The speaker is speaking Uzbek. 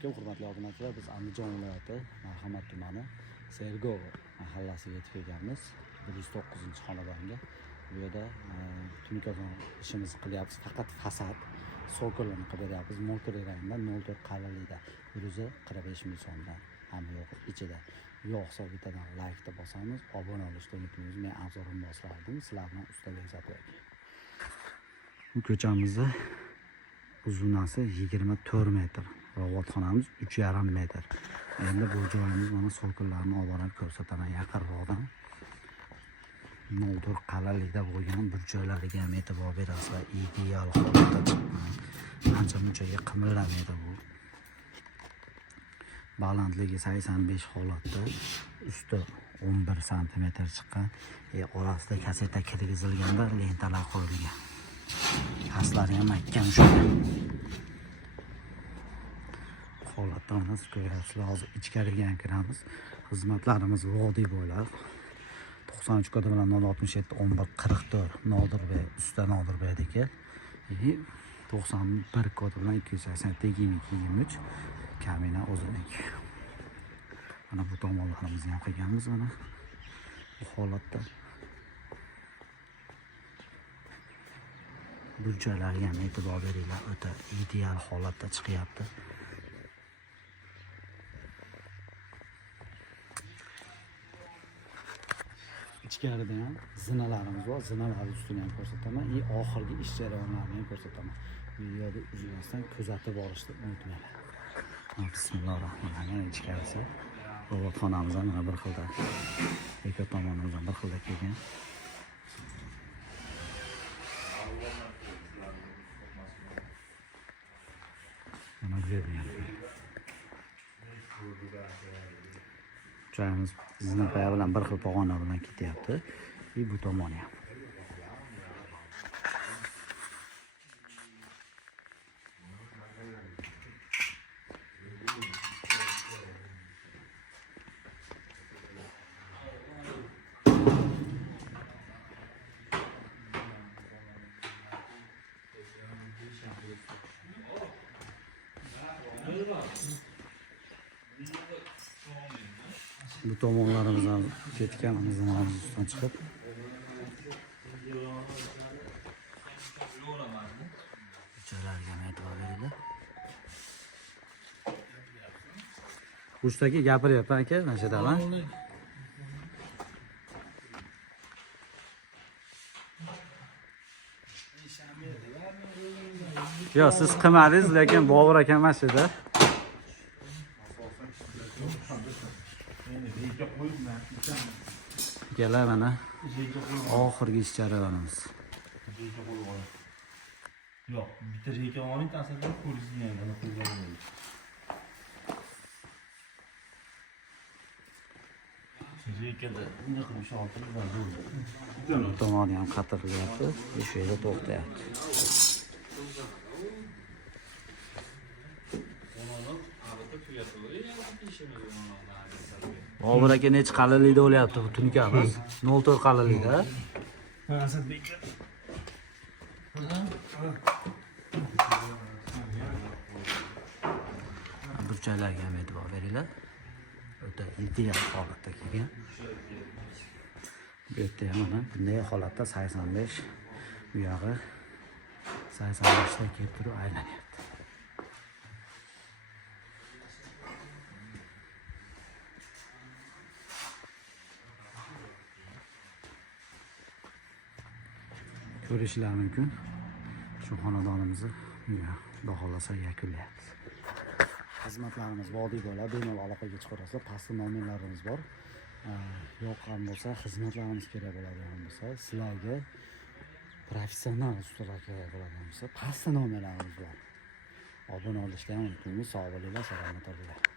alaykum, hurmatli obunachilar. Biz Andijon viloyati Marhamat tumani Sergov mahallasiga yetib kelganmiz. 109-xonadonga. Bu yerda tunikazon ishimizni qilyapmiz. Faqat fasad sokolini qilib beryapmiz. Mo'kri rangda 04 qalinlikda 145 ming so'mdan hamma yo'q ichida. Yo'qsa bittadan like bosamiz, obuna bo'lishni unutmaymiz. Men Anzorim boslardim. Sizlar bilan ustaga aytib bu ko'chamizda uzunasi 24 metr. Robotxonamiz 3,5 metr. Endi bu joyimiz mana so'killarni olib ko'rsataman yaqinroqdan. 04 qalinlikda bo'lgan burchaklariga ham e'tibor berasizlar. Ideal holatda chiqqan. Ancha-munchaga qimirlamaydi bu. Balandligi 85 holatda, usti 11 cm chiqqan. Orasida kaseta kirgizilganda lentalar qo'yilgan. Paslari ham mahkam shunday. Holatda mana ko'ryapsizlar. Hozir ichkariga ham kiramiz. Xizmatlarimiz vodiy bo'lar. 93 kodi bilan 067 11 44 Nodirbek, usta Nodirbekniki. 91 kodi bilan 287 22 kamina o'ziniki. Mana bu tomonlarimizni ham qilganmiz mana. Bu holatda burchalarga ham e'tibor beringlar, o'ta ideal holatda chiqyapti. Ichkarida ham zinalarimiz bor. Zinalar ustini ham ko'rsataman. Oxirgi ish jarayonlarini ham ko'rsataman. Videoda uzunasidan kuzatib borishni unutmanglar. Bismillahirrohmanirrohim. Ichkarisi robotxonamiz ham mana bir xilda. Ikki tomonimiz ham bir xilda kelgan. Mana bu yerda ham. Joyimiz zinapaya bilan bir xil pog'ona bilan ketyapti. Bu tomoni ham. Bu tomonlarimizdan ketgan zinamiz ustidan chiqib joylarga e'tibor beringlar. Uchtaki gapiryapman aka, nashadaman. Yo'q, siz qilmadingiz, lekin Bobur akam mana shu yerda. Kelar mana oxirgi ish jarayonimiz. Yo'q, bitta reka oling ta'sirdan ko'rishgan mana qo'yganman. Rekada nima qilish oltirdan bo'ldi. Tomoni ham qatirilyapti, shu yerda to'xtayapti. Bobur aka necha qalinlikda o'lyapti bu tunikamiz? 04 qalinlikda. Asadbek. Burchalarga ham e'tibor beringlar. O'ta ideal holatda kelgan. Bu yerda ham mana bunday holatda 85, bu yog'i 85 da kelib turib aylanyapti. Ko'rishlar mumkin. Shu xonadonimizni baholasa yakunlayapmiz. Xizmatlarimiz vodiy bo'ladi, bemalol aloqaga chiqarasizlar. Pastda nomerlarimiz bor. Yoqqan bo'lsa, xizmatlarimiz kerak bo'ladigan bo'lsa, sizlarga professional ustalar kerak bo'ladigan bo'lsa, pastda nomerlarimiz bor. Obuna olishni ham unutmaymiz. Sog' bo'linglar, salomat bo'linglar.